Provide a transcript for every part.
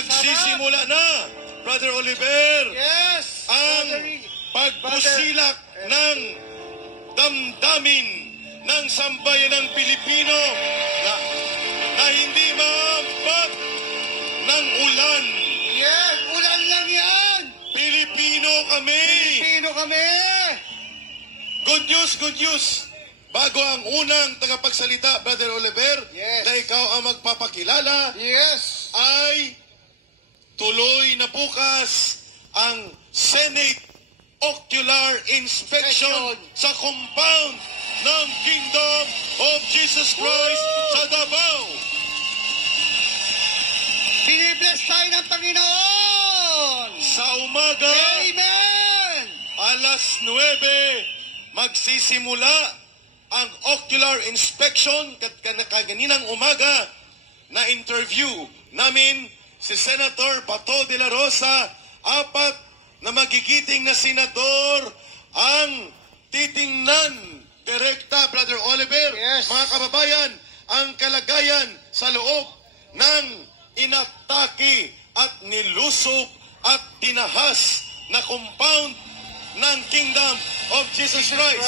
Nagsisimula na, Brother Oliver, Yes! ang pagbusilak ng damdamin ng sambayan ng Pilipino na hindi maampat ng ulan. Yes! Ulan lang yan! Pilipino kami! Pilipino kami! Good news, good news! Bago ang unang tagapagsalita, Brother Oliver, Yes. na ikaw ang magpapakilala, Yes! ay tuloy na bukas ang Senate Ocular Inspection sa compound ng Kingdom of Jesus Christ sa Davao. Binibless tayo ng Panginoon! Sa umaga, Amen! alas 9, magsisimula ang ocular inspection. Kaninang umaga, na interview namin si Senator Bato de la Rosa, 4 na magigiting na senador ang titingnan direkta, Brother Oliver, Yes. mga kababayan, ang kalagayan sa loob ng inatake at nilusok at tinahas na compound ng Kingdom of Jesus Christ.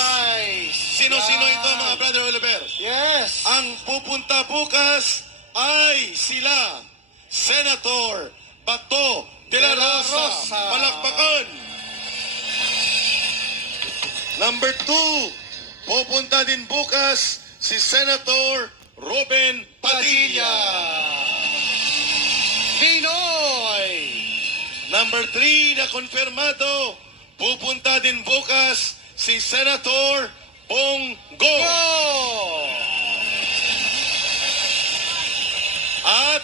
Sino-sino ito, mga Brother Oliver? Yes! Ang pupunta bukas ay sila, Senator Bato de la Rosa. Palakpakan. Number 2, pupunta din bukas si Senator Ruben Padilla. Pinoy! Number 3 na konfirmado, pupunta din bukas si Senator Bongo. At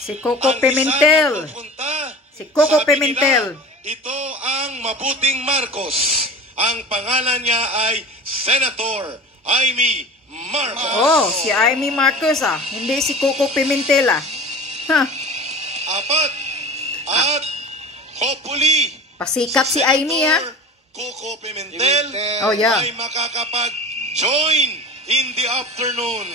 Si Coco ang Pimentel. isa na pupunta, Si Coco sabi Pimentel. nila, ito ang mabuting Marcos. Ang pangalan niya ay Senator Amy Marcos. Oh, si Amy Marcos Hindi si Coco Pimentel Ha, 4. At hopefully, pasikat si Amy Senator Coco Pimentel Oh, yeah. ay makakapag-join in the afternoon.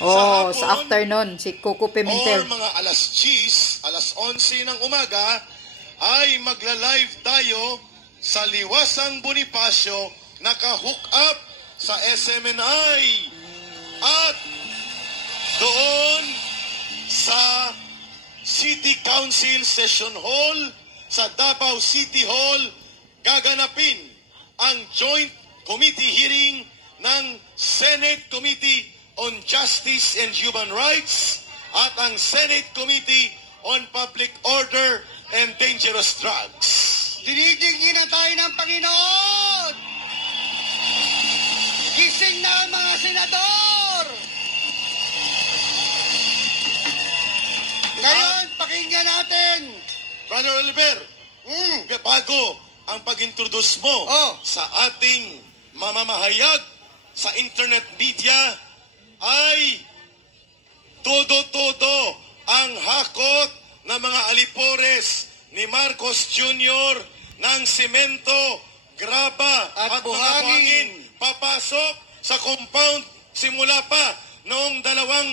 Oh, hapon, sa afternoon, si Coco or Pimentel. mga alas 10, alas 11 ng umaga, ay magla-live tayo sa Liwasang Bonifacio, naka-hook up sa SMNI. At doon sa City Council Session Hall, sa Davao City Hall, gaganapin ang joint committee hearing ng Senate Committee on Justice and Human Rights at ang Senate Committee on Public Order and Dangerous Drugs. Dinigdigin na tayo ng Panginoon! Gising na ang mga senador! Ngayon, pakinggan natin! Brother Oliver, bago ang pag-introduce mo sa ating mamamahayag sa internet media, ay todo-todo ang hakot ng mga alipores ni Marcos Jr. ng semento, graba at buhangin papasok sa compound simula pa noong 2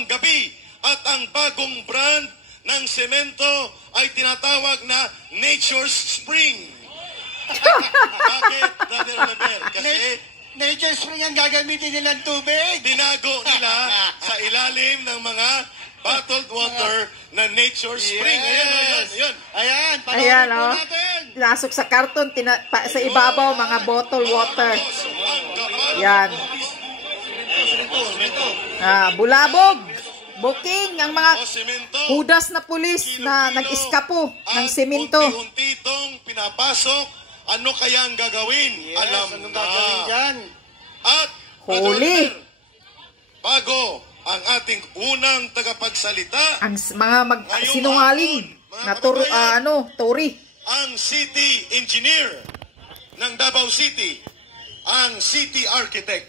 gabi, at ang bagong brand ng semento ay tinatawag na Nature's Spring. Bakit, Brother Oliver? Kasi Nature Spring ang gagamitin nilang tubig! dinago nila sa ilalim ng mga bottled water na Nature Spring. Ayan. Ayan, Ayan, panoorin po natin! Lasok sa karton, sa ibabaw, mga bottle water. Yan. Bulabog. Booking ang mga hudas na pulis na nag-iskapo ng semento. Unti-unti itong pinapasok. Ano kaya ang gagawin? Alam anong na. gagawin dyan? At, Huli. bago ang ating unang tagapagsalita, Ang mga sinungaling na Tory. ang city engineer ng Davao City, ang city architect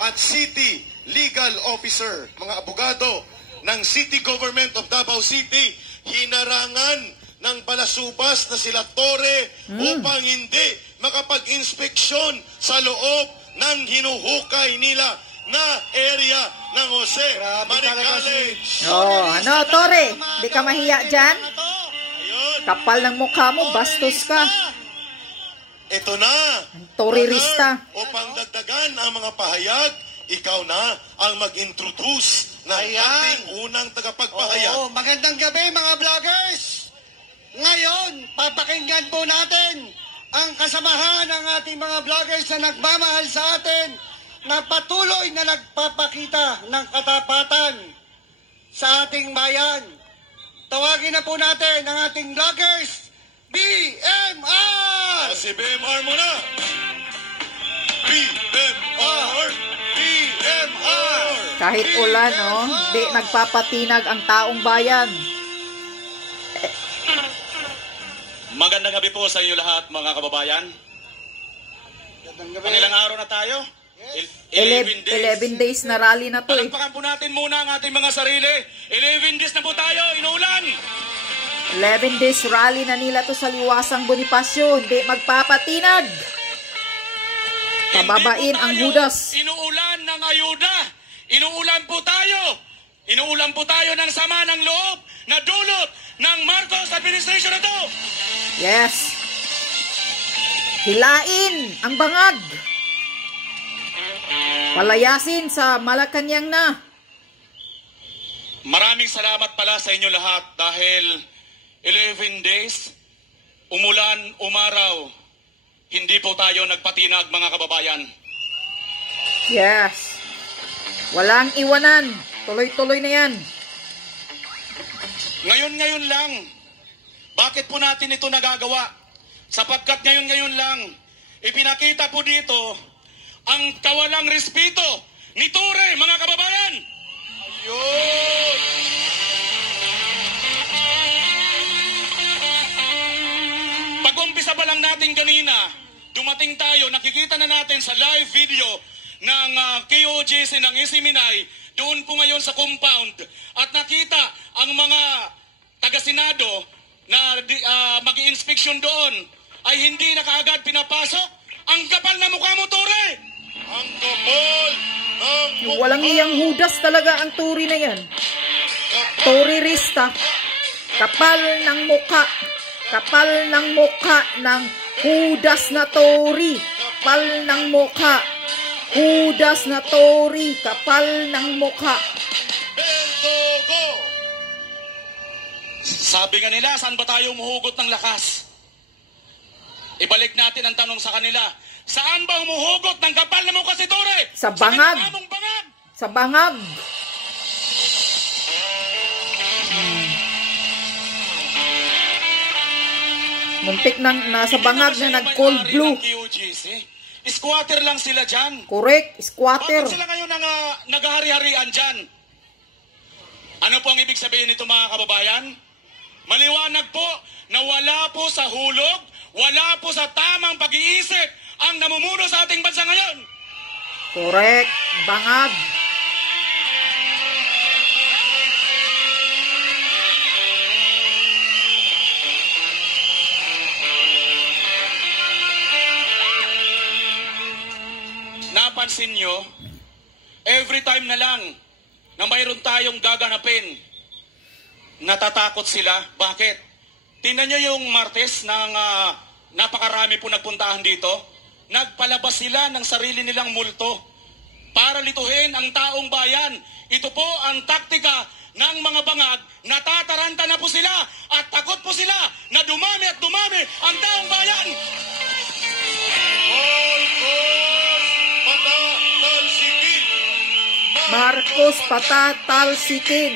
at city legal officer, mga abogado ng City Government of Davao City, hinarangan ng balasubas na sila Torre upang hindi makapag-inspeksyon sa loob ng hinuhukay nila na area ng Jose Maricales. Tore? Di ka mahiya dyan? Kapal ng mukha mo, bastos ka. Ito na. Torirista. Upang dagdagan ang mga pahayag, ikaw na ang mag-introduce ng Ayan. ating unang tagapagpahayag. Oo, magandang gabi mga vloggers! Ngayon, papakinggan po natin ang kasamahan ng ating mga vloggers na nagmamahal sa atin na patuloy na nagpapakita ng katapatan sa ating bayan. Tawagin na po natin ang ating vloggers, BMR! Si BMR muna. BMR! BMR! Kahit ulan, no? Di nagpapatinag ang taong bayan. Magandang gabi po sa inyo lahat, mga kababayan. Magandang gabi. Pangilang araw na tayo? 11 days na rally na to eh. Palakpakan po natin muna ang ating mga sarili. 11 days na po tayo, inuulan. 11 days rally na nila to sa Liwasang Bonifacio. Hindi magpapatinag. Pababain ang hudas. Inuulan ng ayuda. Inuulan po tayo. Inuulan po tayo ng sama ng loob na dulot ng Marcos administration na to. Yes. Hilain ang bangag. Palayasin sa Malacanang na. Maraming salamat pala sa inyo lahat dahil 11 days, umulan, umaraw, hindi po tayo nagpatinag, mga kababayan. Yes. Walang iwanan. Tuloy-tuloy na yan. Ngayon lang. Bakit po natin ito nagagawa? Sapagkat ngayon lang, ipinakita po dito ang kawalang respeto ni Ture, mga kababayan. Ayun! Pag-umpisa pa lang natin kanina, dumating tayo, nakikita na natin sa live video ng KOJC ng Isiminay, doon po ngayon sa compound, at nakita ang mga taga-senado na mag-i-inspection doon, ay hindi na kaagad pinapasok. Ang kapal na mukha mo, Ture! Ang kapal ng Yung walang iyang hudas talaga ang Turi na yan. Torirista. Kapal ng mukha. Kapal ng mukha ng hudas na Tori. Kapal ng mukha. Hudas na Tori. Kapal ng mukha. Bentogo! Sabi nga nila, saan ba tayo umuhugot ng lakas? Ibalik natin ang tanong sa kanila. Saan ba umuhugot ng kapal na mukha si Ture? Sa bangag. Sa among bangag. Sa bangag. Muntik nang nasa bangag na nag-cold blue. Squatter lang sila dyan. Correct. Squatter. Bakit sila ngayon naghahari-harian dyan? Ano po ang ibig sabihin nito, mga kababayan? Maliwanag po na wala po sa hulog, wala po sa tamang pag-iisip ang namumuno sa ating bansa ngayon. Correct. Bangag. Napansin nyo, every time na lang na mayroon tayong gaganapin, natatakot sila. Bakit? Tingnan nyo yung Martes ng napakarami po nagpuntahan dito. Nagpalabas sila ng sarili nilang multo para lituhin ang taong bayan. Ito po ang taktika ng mga bangag. Natataranta na po sila at takot po sila na dumami at dumami ang taong bayan. Marcos patatalsikin!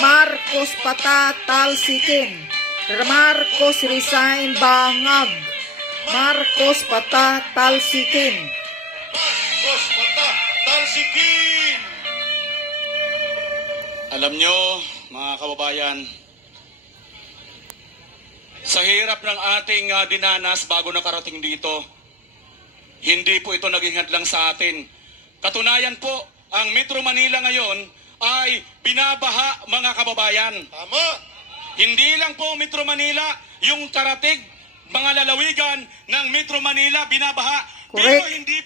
Marcos patatalsikin. Marcos resign bangag. Marcos patatalsikin. Marcos patatalsikin! Alam nyo, mga kababayan, sa hirap ng ating dinanas bago nakarating dito, hindi po ito naging hadlang sa atin. Katunayan po, ang Metro Manila ngayon ay binabaha, mga kababayan. Tama! Hindi lang po Metro Manila, yung karatig, mga lalawigan ng Metro Manila binabaha. Correct. Pero hindi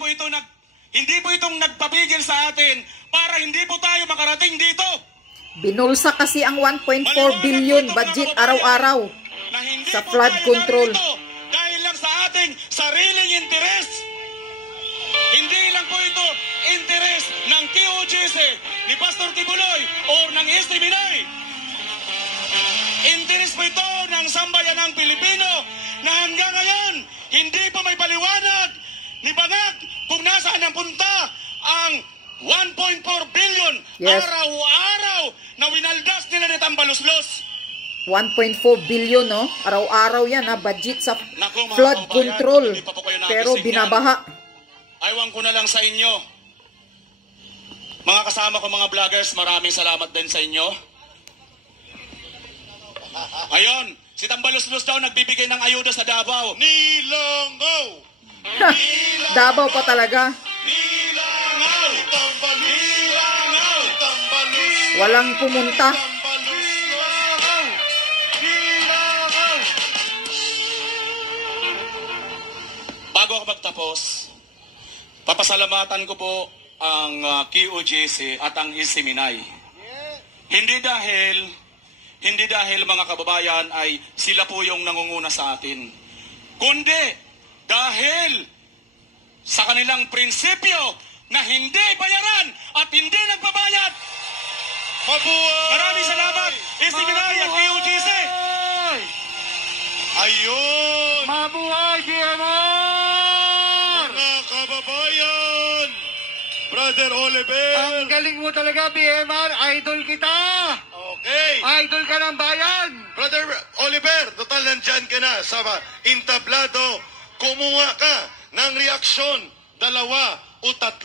po itong nagpapigil sa atin para hindi po tayo makarating dito. Binulsa kasi ang 1.4 billion budget araw-araw. Na hindi Hindi sa po flood tayo control. narito dahil lang sa ating sariling interes. Hindi lang po ito interes ng QGC, ni Pastor Kibuloy, o ng STBNay. Interes po ito ng sambayanang Pilipino na hanggang ngayon hindi pa may paliwanag ni Bangag kung nasaan ang punta ang 1.4 billion Yes. araw-araw na winaldas nila ni Tambaluslos. 1.4 billion, no? Araw-araw yan, ha? Budget sa Naku, mga flood kababayan, control. hindi pa po kayo nagising Pero yan. binabaha. Aywan ko na lang sa inyo. Mga kasama ko, mga vloggers, maraming salamat din sa inyo. Ayon, si Tambaluslos daw nagbibigay ng ayuda sa Davao. Nilangaw! Davao pa talaga. Nilangaw! Nilangaw! Walang pumunta. Bago ako magtapos, papasalamatan ko po ang QGC at ang STBNay. Hindi dahil mga kababayan ay sila po yung nangunguna sa atin, kundi dahil sa kanilang prinsipyo na hindi bayaran at hindi nagbabayad. Mabuhay! Maraming salamat, STBNay at QGC. Ayun! Mabuhay, BMR! Mga kababayan! Brother Oliver! Ang galing mo talaga, BMR. Idol kita. Okay! Idol ka ng bayan. Brother Oliver, total nandyan ka na sa entablado. Kumuha ka ng reaksyon, 2 o 3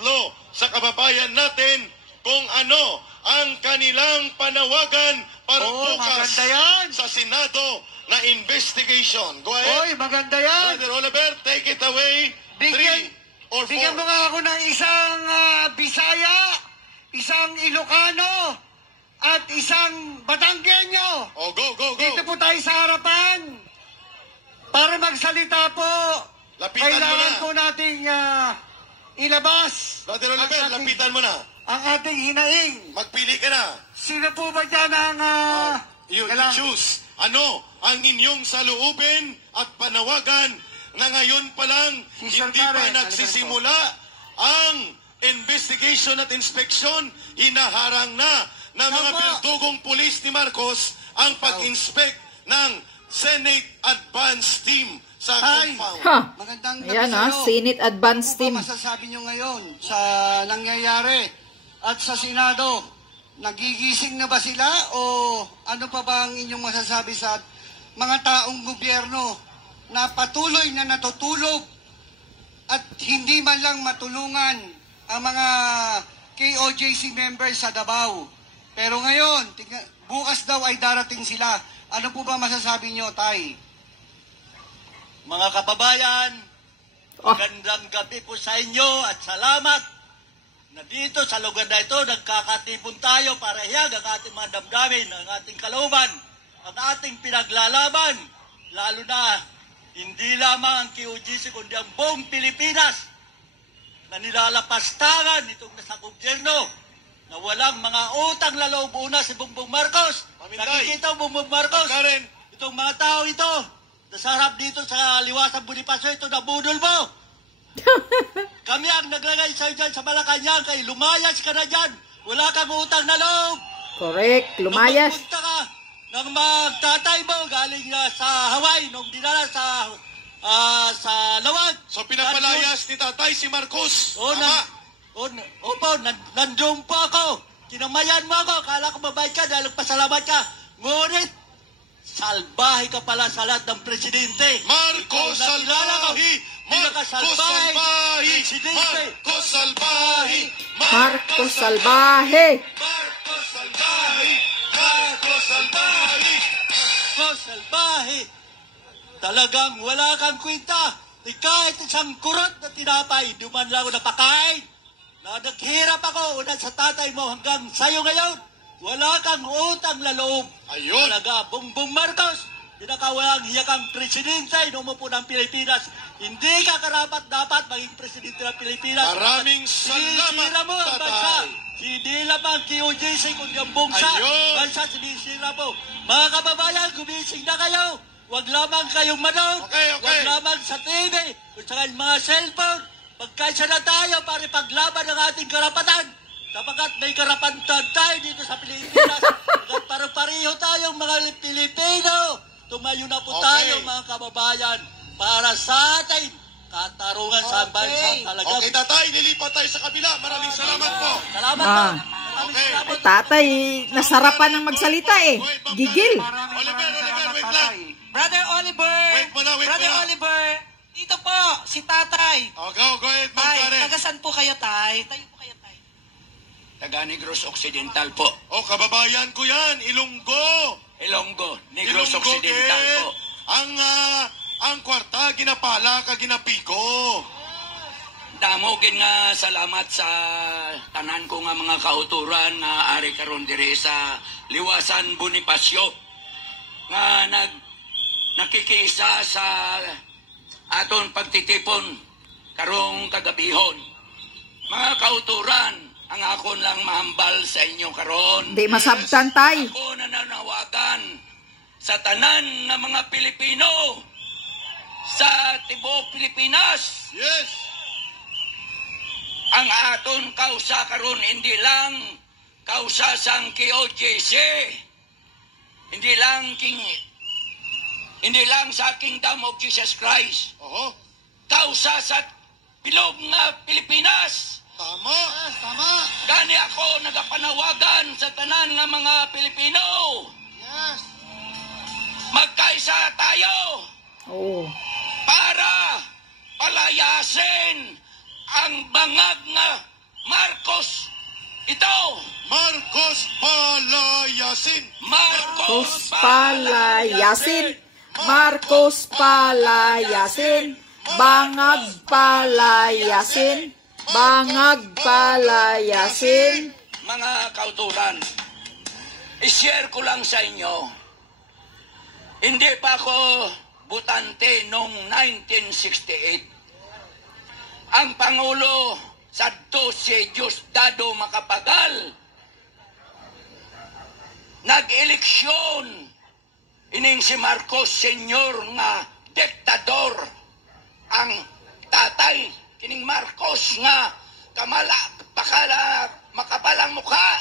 sa kababayan natin kung ano ang kanilang panawagan para Oo, bukas maganda yan. sa Senado na investigation. Go ahead. Oy, maganda yan. Brother Oliver, take it away. Bigyan- 3 or 4. Bigyan mo nga ako ng isang Bisaya, isang Ilocano, at isang Batanggenyo. Oh, go, go, go. Dito po tayo sa harapan. Para magsalita po, Lapitan mo kailangan na. po nating ilabas Brother Oliver, ang ating- lapitan mo na. ang ating hinaing. Magpili ka na. Sino po ba dyan ang... You kailangan- choose. Ano ang inyong saloobin at panawagan na ngayon pa lang Si Sir hindi pa Karen, nagsisimula ang investigation at inspection, hinaharang na ng mga Opo. bildugong pulis ni Marcos ang pag-inspect ng Senate Advance Team sa Ay. compound. Ha! Magandang gabi Ayan, ha? sa'yo. Senate Advance Ano po Team. ba masasabi nyo ngayon sa nangyayari at sa Senado? Nagigising na ba sila o ano pa ba ang inyong masasabi sa mga taong gobyerno na patuloy na natutulog at hindi man lang matulungan ang mga KOJC members sa Davao? Pero ngayon, bukas daw ay darating sila. Ano po ba masasabi nyo, Tay? Mga kababayan, Oh. magandang gabi po sa inyo at salamat na dito sa lugar na ito nagkakatipon tayo para hiyag ang ating mga damdamin, ang ating kalooban, ang ating pinaglalaban, lalo na hindi lamang ang QGC kundi ang buong Pilipinas na nilalapastangan itong nasa gobyerno na walang mga utang na loob. Una si Bongbong Marcos. Maminday. Nakikita mo Bongbong Marcos, Karen, itong mga tao ito, nasa harap dito sa liwasang Bonifacio, ito na budol mo. Kami ang naglagay sa'yo dyan sa Malacanang, kay lumayas ka na dyan. Wala kang utang na loob. Correct. Lumayas. Nung magpunta ka ng magtatay mo galing sa Hawaii, nung dinala sa Lawag. so pinapalayas ni tatay si Marcos. Tama. Nandun po ako. Kinamayan mo ako. Kala ko mabait ka dahil pasalamat ka. Ngunit, salbahe ka pala sa lahat ng presidente. Marcos Ikaw nakilala ko. Salvahi! Marcos Pinakasalbahe. Salvahi! Presidente. Marcos Salvahi! Marcos Salvaje. Marcos Salvahi! Marcos Salvahi! Marcos Salvahe. Talagang wala kang kwenta. Kahit isang kurot na tinapay, di man lang ako napakain. Na naghirap ako una sa tatay mo hanggang sa'yo ngayon. Wala kang utang na loob. Ayun. Talaga, Bongbong Marcos, pinakawalang hiyakang presidente umupo ng Pilipinas. Hindi ka karapat dapat maging presidente ng Pilipinas. Maraming salamat, Sinisira mo ang bansa. tatay. Hindi lamang QJC kundi ang bungsa. Ayun. Bansa sinisira mo. Mga kababayan, gumising na kayo. Wag lamang kayong manood. Okay. Wag lamang sa TV. At saka yung mga cellphone. Magkaisa na tayo para ipaglaban ang ating karapatan. Sapagkat may karapatan tayo dito sa Pilipinas. Sapagkat parang-pareho tayong mga Pilipino. Tumayo na po tayo mga kababayan para sa ating katarungan sa bansang talaga. Okay, tatay, nilipat tayo sa kabila. Maraming salamat po. Salamat po. Maraming salamat. Tatay, nasarapan ng magsalita eh. Gigil. Oliver, wait lang. Brother Oliver! Wait mo na. Oliver! Dito po, si Tatay. Oh, go ahead, Ma'am Tay, Karen. tagasan po kayo, Tay. Tayo po kayo, Tay. Taga Negros Occidental po. Oh, kababayan ko yan, Ilonggo. Ilonggo, Negros Occidental Gid. po. Ang kwarta, ginapala ka, ginapiko. Damogin nga salamat sa tanan ko nga mga kauturan na ari karon dire sa Liwasan Bonifacio nga nakikisa sa aton pagtitipon karong kagabihon. Mga kauturan, ang akon lang mahambal sa inyo karon. Di masabtan, tay. Ako nananawagan sa tanan ng mga Pilipino sa tibuok Pilipinas. Yes. Ang aton kausa karon hindi lang kausa sang KOJC, hindi lang sa Kingdom of Jesus Christ, Oho, kausa sa bilog nga Pilipinas. tama. Gani ako nagapanawagan sa tanan nga mga Pilipino. Yes. Magkaisa tayo Oh. para palayasin ang bangag nga Marcos. Ito, Marcos palayasin. Marcos palayasin. Marcos palayasin. Bangag palayasin. Bangag palayasin. Mga kauturan, i-share ko lang sa inyo. Hindi pa ako butante noong 1968. Ang Pangulo sadto si Diosdado Macapagal nag-eleksyon ining si Marcos Senior nga diktador ang tatay kining Marcos nga makapalang mukha.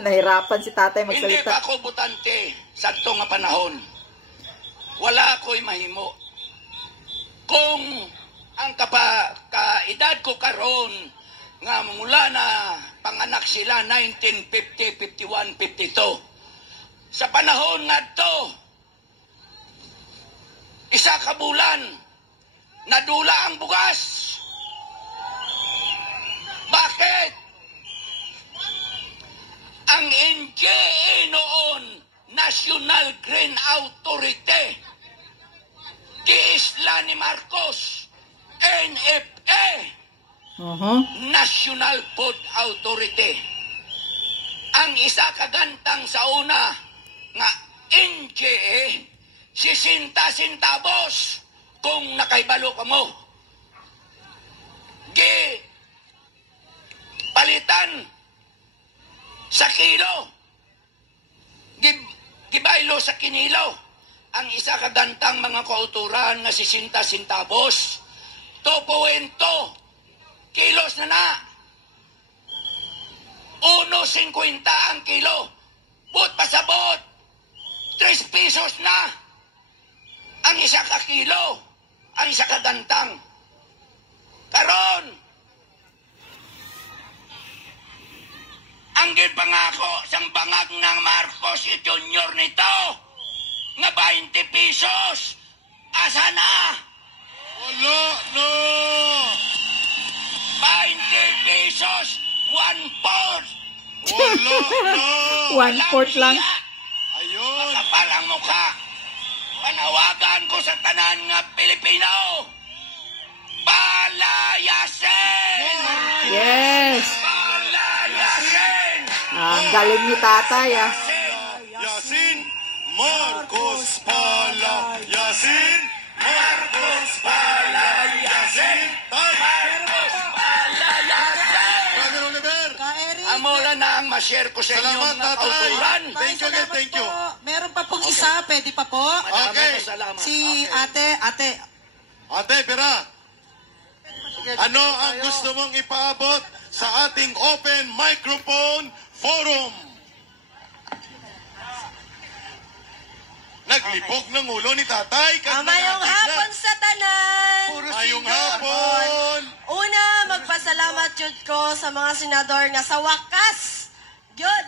Nahirapan si tatay Hindi magsalita. pa ako butante sadto nga panahon. Wala ko'y mahimo. Kung ang kaedad ko karon nga mula na panganak sila 1950, 51, 52. Sa panahon nga to, isa ka bulan, nadula ang bugas. Bakit? Ang NGA noon, National Grain Authority, kiisla ni Marcos, NFA, National Food Authority. Ang isa kagantang sa una nga NGA, 60 centavos kung nakaibalo ka mo. Palitan sa kilo. Gibaylo sa kinilo. Ang isa kagantang mga kauturan nga 60 centavos. 2.2 kilos na. 1.50 ang kilo. But pasabot. 3 pesos na. Ang isa ka kilo. Ang isa kagantang. Karon, ang gipangako sang bangag ng Marcos Jr. nito nga 20 pesos. Asa na? Wala na. 20 pesos, 1/4. Wala na. 1/4 lang. Ayun. Makapal ang mukha. Panawagan ko sa tanan nga Pilipino. Palayasin! Yes. Palayasin! Ang galing ni tatay ah. Yasin. Marcos palayasin. Marcos palayasin. Marcos palayasin! Brother Oliver. Ka-Eric, Amola na ang ma-share ko sa inyo Salamat, mga tatay. kauturan. Thank you again, thank you. meron pa pong isa, pwede pa po. Okay. Si ate. Ate, Pira, ano ang gusto mong ipaabot sa ating open microphone forum? Naglipog ng ulo ni tatay. Mayong hapon sa tanan. Mayong hapon. Una, magpasalamat jud ko sa mga senador nga sa wakas. Jud,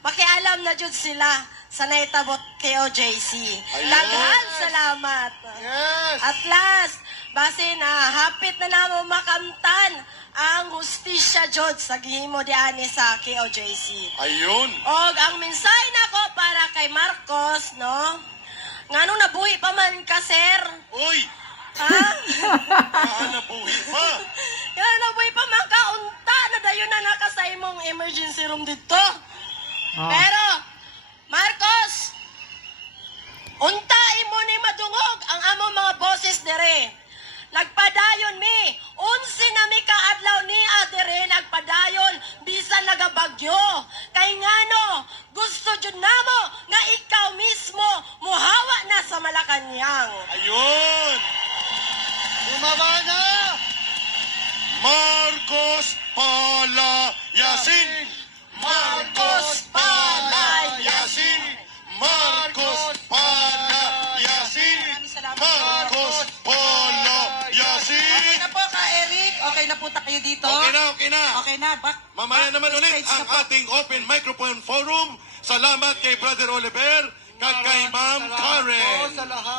makialam na jud sila sa naitabot kay OJC. Daghang salamat. Yes. At last, base na hapit na namo makamtan ang hustisya jud sa gihimo diani sa kay OJC. Ayun. Og ang mensahe nako para kay Marcos, no? Ngano nabuhi pa man ka, sir? Uy, Ha? nabuhi pa. Ngano nabuhi pa man ka, unta na dayon na naka sa imong emergency room dito. Pero, Marcos, unta imo ni madungog ang among mga boses dire. Nagpadayon mi, unsi na mi kaadlaw ni adire nagpadayon bisan nagabagyo. Kay ngano, gusto jud namo nga ikaw mismo muhawa na sa Malacañang. Ayun. Bumaba na! Marcos Palayasin. Marcos Palayasin. Marcos Palayasin. Marcos Palayasin. Okay na po ka, Eric. Okay na po tayo dito. Okay na. Okay na. Mamaya back naman to ulit stage ang na po. ating open microphone forum. Salamat kay Brother Oliver, kay Ma'am Karen. Sa lahat.